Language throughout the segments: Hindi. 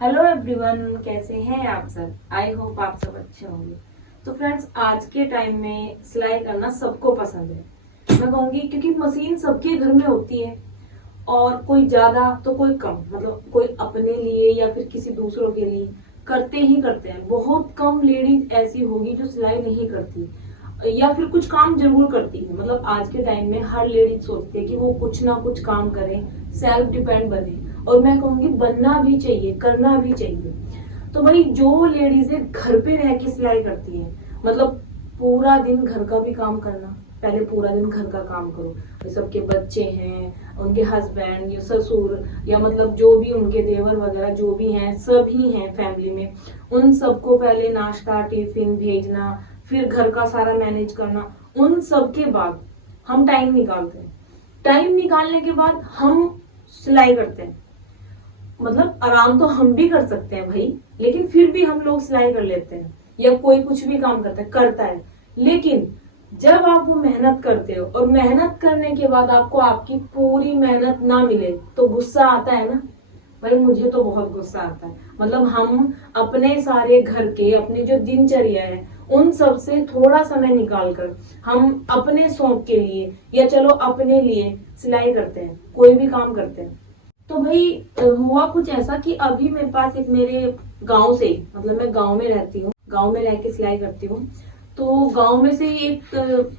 हेलो एवरीवन, कैसे हैं आप सब। आई होप आप सब अच्छे होंगे। तो फ्रेंड्स, आज के टाइम में सिलाई करना सबको पसंद है। मैं कहूंगी क्योंकि मशीन सबके घर में होती है, और कोई ज्यादा तो कोई कम, मतलब कोई अपने लिए या फिर किसी दूसरों के लिए करते ही करते हैं। बहुत कम लेडीज ऐसी होगी जो सिलाई नहीं करती या फिर कुछ काम जरूर करती है। मतलब आज के टाइम में हर लेडीज सोचती है कि वो कुछ ना कुछ काम करे, सेल्फ डिपेंड बने। और मैं कहूंगी बनना भी चाहिए, करना भी चाहिए। तो भाई जो लेडीजें घर पे रह के सिलाई करती है, मतलब पूरा दिन घर का भी काम करना, पहले पूरा दिन घर का काम करो। सबके बच्चे हैं, उनके हस्बैंड या ससुर या मतलब जो भी उनके देवर वगैरह जो भी हैं, सभी हैं फैमिली में, उन सबको पहले नाश्ता टिफिन भेजना, फिर घर का सारा मैनेज करना। उन सब के बाद हम टाइम निकालते हैं। टाइम निकालने के बाद हम सिलाई करते हैं। मतलब आराम तो हम भी कर सकते हैं भाई, लेकिन फिर भी हम लोग सिलाई कर लेते हैं या कोई कुछ भी काम करता है। लेकिन जब आप वो मेहनत करते हो और मेहनत करने के बाद आपको आपकी पूरी मेहनत ना मिले तो गुस्सा आता है ना भाई। मुझे तो बहुत गुस्सा आता है। मतलब हम अपने सारे घर के अपनी जो दिनचर्या है उन सब से थोड़ा समय निकाल कर हम अपने शौक के लिए या चलो अपने लिए सिलाई करते हैं, कोई भी काम करते हैं। तो भाई हुआ कुछ ऐसा कि अभी मेरे पास एक मेरे गांव से, मतलब मैं गांव में रहती हूँ, गांव में रह के सिलाई करती हूँ। तो गांव में से एक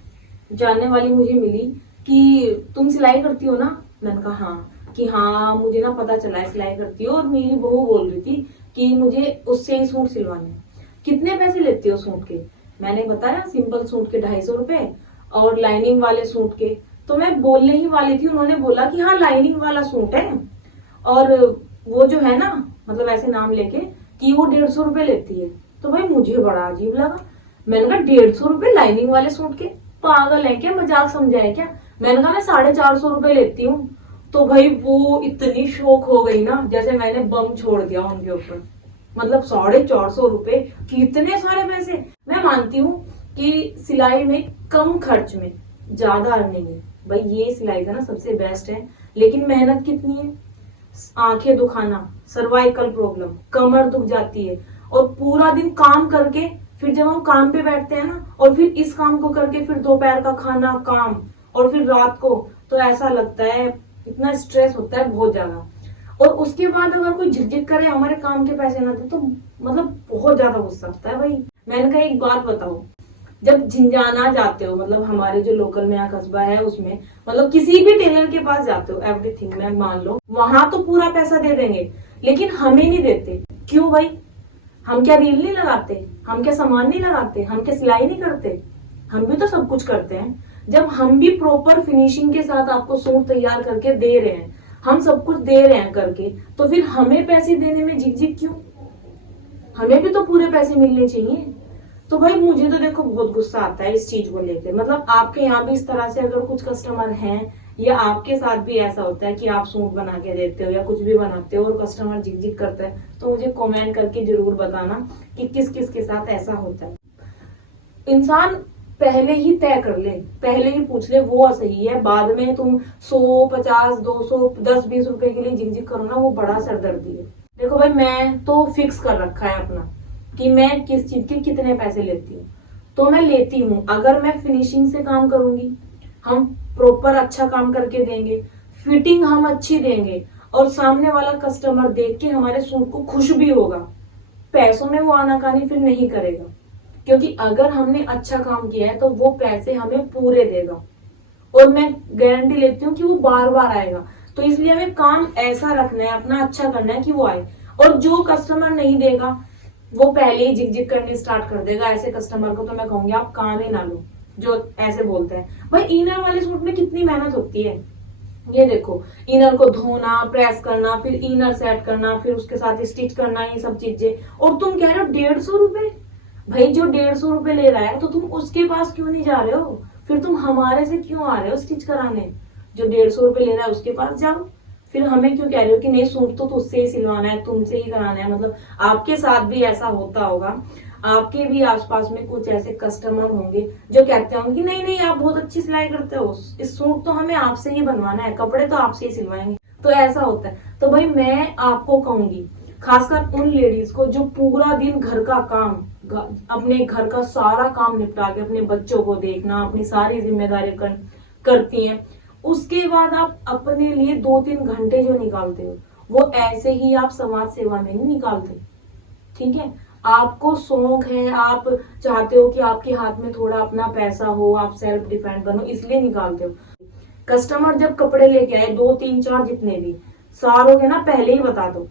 जानने वाली मुझे मिली कि तुम सिलाई करती हो ना। मैंने कहा हाँ। कि हाँ, मुझे ना पता चला है सिलाई करती हो, और मेरी बहू बोल रही थी कि मुझे उससे ही सूट सिलवाने हैं। कितने पैसे लेती हो सूट के। मैंने बताया सिंपल सूट के 250 रुपए और लाइनिंग वाले सूट के। तो मैं बोलने ही वाली थी, उन्होंने बोला कि हाँ लाइनिंग वाला सूट है और वो जो है ना, मतलब ऐसे नाम लेके कि वो 150 रुपए लेती है। तो भाई मुझे बड़ा अजीब लगा। मैंने कहा 150 रुपए लाइनिंग वाले सूट के, पागल है क्या, मजाक समझा है क्या। मैंने कहा मैं 450 रुपए लेती हूँ। तो भाई वो इतनी शौक हो गई ना, जैसे मैंने बम छोड़ दिया उनके ऊपर। मतलब 450 रुपए, कितने सारे पैसे। मैं मानती हूँ कि सिलाई में कम खर्च में ज्यादा अर्निंग है भाई, ये सिलाई का ना सबसे बेस्ट है। लेकिन मेहनत कितनी है। आंखें दुखाना, सर्वाइकल प्रॉब्लम, कमर दुख जाती है, और पूरा दिन काम करके फिर जब हम काम पे बैठते हैं ना, और फिर इस काम को करके फिर दोपहर का खाना काम, और फिर रात को, तो ऐसा लगता है इतना स्ट्रेस होता है बहुत ज्यादा। और उसके बाद अगर कोई झिकझिक करे, हमारे काम के पैसे ना दे, तो मतलब बहुत ज्यादा गुस्सा आता है भाई। मैंने कहा एक बात बताओ, जब झिंझाना जाते हो, मतलब हमारे जो लोकल में यहाँ कस्बा है उसमें, मतलब किसी भी टेलर के पास जाते हो, एवरीथिंग में मान लो, वहां तो पूरा पैसा दे देंगे, लेकिन हमें नहीं देते। क्यों भाई। हम क्या रील नहीं लगाते, हम क्या सामान नहीं लगाते, हम क्या सिलाई नहीं करते। हम भी तो सब कुछ करते हैं। जब हम भी प्रॉपर फिनिशिंग के साथ आपको सूट तैयार करके दे रहे हैं, हम सब कुछ दे रहे हैं करके, तो फिर हमें पैसे देने में झिकझिक क्यों। हमें भी तो पूरे पैसे मिलने चाहिए। तो भाई मुझे तो देखो बहुत गुस्सा आता है इस चीज को लेकर। मतलब आपके यहाँ भी इस तरह से अगर कुछ कस्टमर हैं, या आपके साथ भी ऐसा होता है कि आप सूट बना के देते हो या कुछ भी बनाते हो और कस्टमर झिकझिक करता है, तो मुझे कमेंट करके जरूर बताना कि किस किस के साथ ऐसा होता है। इंसान पहले ही तय कर ले, पहले ही पूछ ले वो सही है, बाद में तुम 100 50 200 10 20 रुपए के लिए झिकझिक करो ना, वो बड़ा सरदर्दी है। देखो भाई, मैं तो फिक्स कर रखा है अपना कि मैं किस चीज के कितने पैसे लेती हूँ। तो मैं लेती हूँ, अगर मैं फिनिशिंग से काम करूंगी, हम प्रॉपर अच्छा काम करके देंगे, फिटिंग हम अच्छी देंगे, और सामने वाला कस्टमर देख के हमारे सूट को खुश भी होगा, पैसों में वो आनाकानी फिर नहीं करेगा। क्योंकि अगर हमने अच्छा काम किया है तो वो पैसे हमें पूरे देगा, और मैं गारंटी लेती हूँ कि वो बार बार आएगा। तो इसलिए हमें काम ऐसा रखना है, अपना अच्छा करना है कि वो आए। और जो कस्टमर नहीं देगा वो पहले ही झिकझिक करनी स्टार्ट कर देगा। ऐसे कस्टमर को तो मैं कहूंगी आप काम ही ना लो, जो ऐसे बोलते हैं। भाई इनर वाले सूट में कितनी मेहनत होती है। ये देखो, इनर को धोना, प्रेस करना, फिर इनर सेट करना, फिर उसके साथ स्टिच करना, ये सब चीजें। और तुम कह रहे हो 150 रुपए। भाई जो 150 रुपए ले रहा है तो तुम उसके पास क्यों नहीं जा रहे हो, फिर तुम हमारे से क्यों आ रहे हो स्टिच कराने। जो 150 रुपए ले रहा है उसके पास जाओ। फिर हमें क्यों कह रहे हो कि नहीं सूट तो तुझसे ही सिलवाना है, तुमसे ही कराना है। मतलब आपके साथ भी ऐसा होता होगा, आपके भी आसपास में कुछ ऐसे कस्टमर होंगे जो कहते होंगे कि नहीं नहीं आप बहुत अच्छी सिलाई करते हो, इस सूट तो हमें आपसे ही बनवाना है, कपड़े तो आपसे ही सिलवाएंगे। तो ऐसा होता है। तो भाई मैं आपको कहूंगी खासकर उन लेडीज को जो पूरा दिन घर का काम, अपने घर का सारा काम निपटा के अपने बच्चों को देखना, अपनी सारी जिम्मेदारी करती हैं, उसके बाद आप अपने लिए 2-3 घंटे जो निकालते हो वो ऐसे ही आप समाज सेवा में नहीं निकालते। ठीक है, आपको शौक है, आप चाहते हो कि आपके हाथ में थोड़ा अपना पैसा हो, आप सेल्फ डिपेंड बनो, इसलिए निकालते हो। कस्टमर जब कपड़े लेके आए 2-3-4 जितने भी, सारों के ना पहले ही बता दो।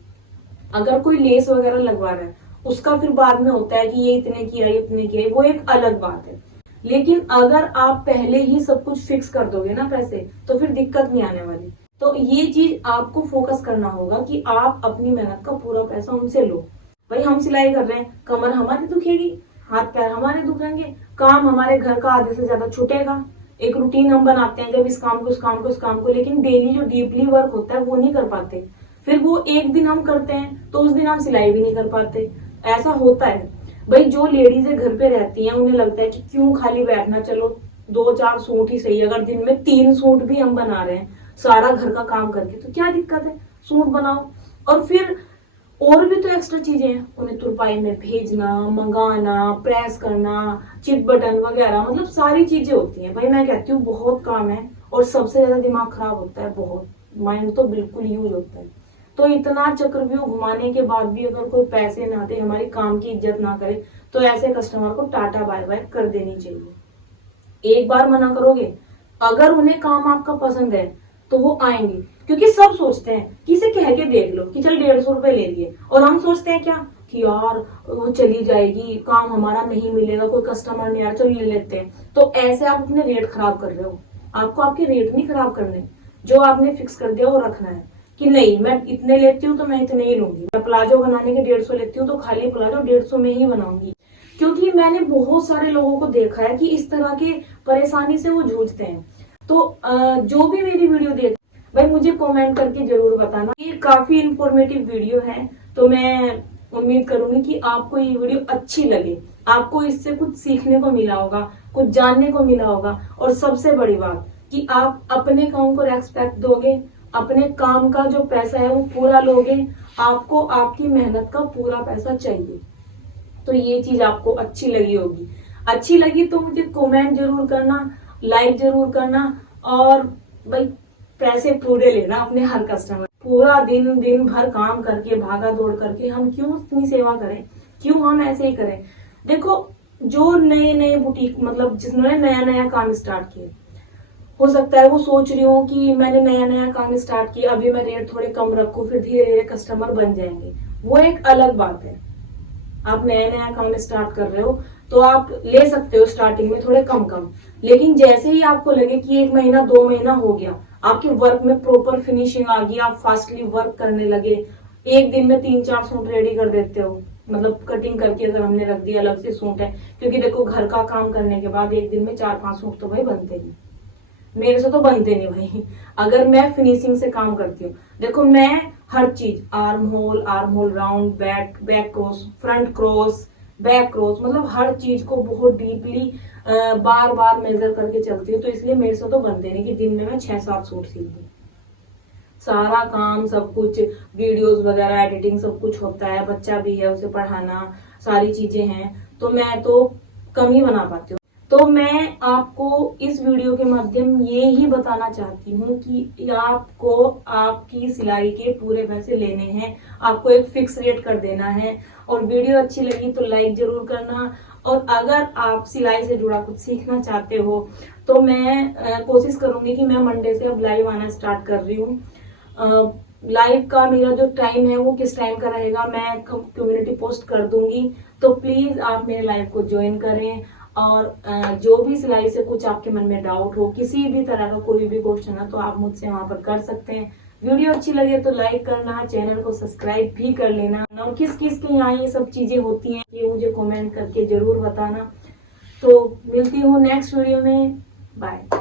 अगर कोई लेस वगैरह लगवा रहा है उसका फिर बाद में होता है कि ये इतने की आई, इतने की आई, वो एक अलग बात है। लेकिन अगर आप पहले ही सब कुछ फिक्स कर दोगे ना पैसे, तो फिर दिक्कत नहीं आने वाली। तो ये चीज आपको फोकस करना होगा कि आप अपनी मेहनत का पूरा पैसा उनसे लो। भाई हम सिलाई कर रहे हैं, कमर हमारी दुखेगी, हाथ पैर हमारे दुखेंगे, काम हमारे घर का आधे से ज्यादा छूटेगा। एक रूटीन हम बनाते हैं जब इस काम को, उस काम को, उस काम को, लेकिन डेली जो डीपली वर्क होता है वो नहीं कर पाते। फिर वो एक दिन हम करते हैं तो उस दिन हम सिलाई भी नहीं कर पाते, ऐसा होता है। भाई जो लेडीजें घर पे रहती हैं उन्हें लगता है कि क्यों खाली बैठना, चलो 2-4 सूट ही सही, अगर दिन में 3 सूट भी हम बना रहे हैं सारा घर का काम करके तो क्या दिक्कत है, सूट बनाओ। और फिर और भी तो एक्स्ट्रा चीजें हैं, उन्हें तुरपाई में भेजना, मंगाना, प्रेस करना, चिट बटन वगैरह, मतलब सारी चीजें होती हैं। भाई मैं कहती हूँ बहुत काम है और सबसे ज्यादा दिमाग खराब होता है, बहुत माइंड तो बिल्कुल यूज होता है। तो इतना चक्रव्यूह घुमाने के बाद भी अगर कोई पैसे ना दे, हमारी काम की इज्जत ना करे, तो ऐसे कस्टमर को टाटा बाय बाय कर देनी चाहिए। एक बार मना करोगे, अगर उन्हें काम आपका पसंद है तो वो आएंगे, क्योंकि सब सोचते हैं कि इसे कह के देख लो कि चल 150 रुपए ले लिए, और हम सोचते हैं क्या कि यार वो चली जाएगी, काम हमारा नहीं मिलेगा, कोई कस्टमर नहीं आ रहा, चलो ले लेते हैं। तो ऐसे आप अपने रेट खराब कर रहे हो। आपको आपके रेट नहीं खराब करने, जो आपने फिक्स कर दिया वो रखना है कि नहीं मैं इतने लेती हूँ तो मैं इतने ही लूंगी। मैं प्लाजो बनाने के 150 लेती हूँ तो खाली प्लाजो 150 में ही बनाऊंगी। क्योंकि मैंने बहुत सारे लोगों को देखा है कि इस तरह के परेशानी से वो जूझते हैं। तो जो भी मेरी वीडियो देख, भाई मुझे कमेंट करके जरूर बताना। ये काफी इंफॉर्मेटिव वीडियो है, तो मैं उम्मीद करूंगी कि आपको ये वीडियो अच्छी लगे, आपको इससे कुछ सीखने को मिला होगा, कुछ जानने को मिला होगा, और सबसे बड़ी बात कि आप अपने काम को रेस्पेक्ट दोगे, अपने काम का जो पैसा है वो पूरा लोगे, आपको आपकी मेहनत का पूरा पैसा चाहिए। तो ये चीज आपको अच्छी लगी होगी। अच्छी लगी तो मुझे कमेंट जरूर करना, लाइक जरूर करना, और भाई पैसे पूरे लेना अपने हर कस्टमर। पूरा दिन भर काम करके, भागा दौड़ करके हम क्यों इतनी सेवा करें, क्यों हम ऐसे ही करें। देखो जो नए बुटीक, मतलब जिन्होंने नया काम स्टार्ट किया, हो सकता है वो सोच रही हो कि मैंने नया काम स्टार्ट किया, अभी मैं रेट थोड़े कम रखूं, फिर धीरे धीरे कस्टमर बन जाएंगे। वो एक अलग बात है। आप नया काम स्टार्ट कर रहे हो तो आप ले सकते हो स्टार्टिंग में थोड़े कम, लेकिन जैसे ही आपको लगे कि 1 महीना 2 महीना हो गया, आपके वर्क में प्रॉपर फिनिशिंग आ गई, आप फास्टली वर्क करने लगे, एक दिन में 3-4 सूट रेडी कर देते हो, मतलब कटिंग करके अगर हमने रख दिया अलग से सूट है, क्योंकि देखो घर का काम करने के बाद एक दिन में 4-5 सूट तो भाई बनते नहीं, मेरे से तो बनते नहीं भाई, अगर मैं फिनिशिंग से काम करती हूँ। देखो मैं हर चीज, arm hole round, back cross, front cross, back cross, मतलब हर चीज को बहुत डीपली बार बार मेजर करके चलती हूँ। तो इसलिए मेरे से तो बनते नहीं कि दिन में मैं 6-7 सूट सील दूँ। सारा काम, सब कुछ, वीडियोस वगैरह, एडिटिंग सब कुछ होता है, बच्चा भी है, उसे पढ़ाना, सारी चीजें हैं, तो मैं तो कम ही बना पाती हूँ। तो मैं आपको इस वीडियो के माध्यम ये ही बताना चाहती हूँ कि आपको आपकी सिलाई के पूरे पैसे लेने हैं, आपको एक फिक्स रेट कर देना है। और वीडियो अच्छी लगी तो लाइक जरूर करना, और अगर आप सिलाई से जुड़ा कुछ सीखना चाहते हो तो मैं कोशिश करूंगी कि मैं मंडे से अब लाइव आना स्टार्ट कर रही हूँ। लाइव का मेरा जो टाइम है वो किस टाइम का रहेगा मैं कम्युनिटी पोस्ट कर दूंगी, तो प्लीज आप मेरे लाइव को ज्वाइन करें। और जो भी सिलाई से कुछ आपके मन में डाउट हो, किसी भी तरह का कोई भी क्वेश्चन है, तो आप मुझसे वहां पर कर सकते हैं। वीडियो अच्छी लगे तो लाइक करना, चैनल को सब्सक्राइब भी कर लेना, और किस किस के यहाँ ये सब चीजें होती हैं ये मुझे कमेंट करके जरूर बताना। तो मिलती हूँ नेक्स्ट वीडियो में, बाय।